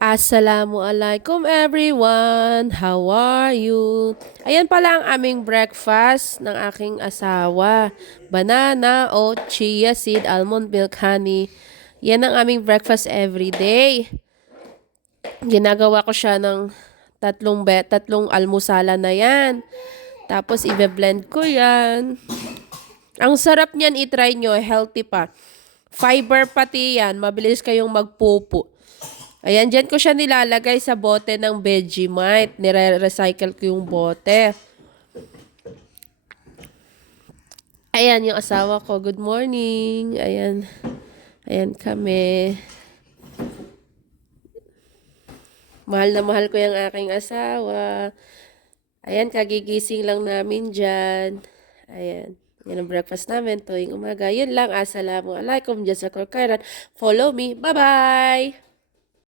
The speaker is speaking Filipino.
Assalamualaikum everyone! How are you? Ayan pala ang aming breakfast ng aking asawa. Banana, oat, chia seed, almond milk, honey. Yan ang aming breakfast every day. Ginagawa ko siya ng tatlong almusala na yan. Tapos i-blend ko yan. Ang sarap niyan, i-try nyo. Healthy pa. Fiber pati yan. Mabilis kayong magpupo. Ayan, dyan ko siya nilalagay sa bote ng Vegemite. Nire-recycle ko yung bote. Ayan, yung asawa ko. Good morning. Ayan. Ayan kami. Mahal na mahal ko yung aking asawa. Ayan, kagigising lang namin dyan. Ayan. Yan ang breakfast namin tuwing umaga. Yun lang. Assalamualaikum. Jazakallah khairan. Follow me. Bye-bye!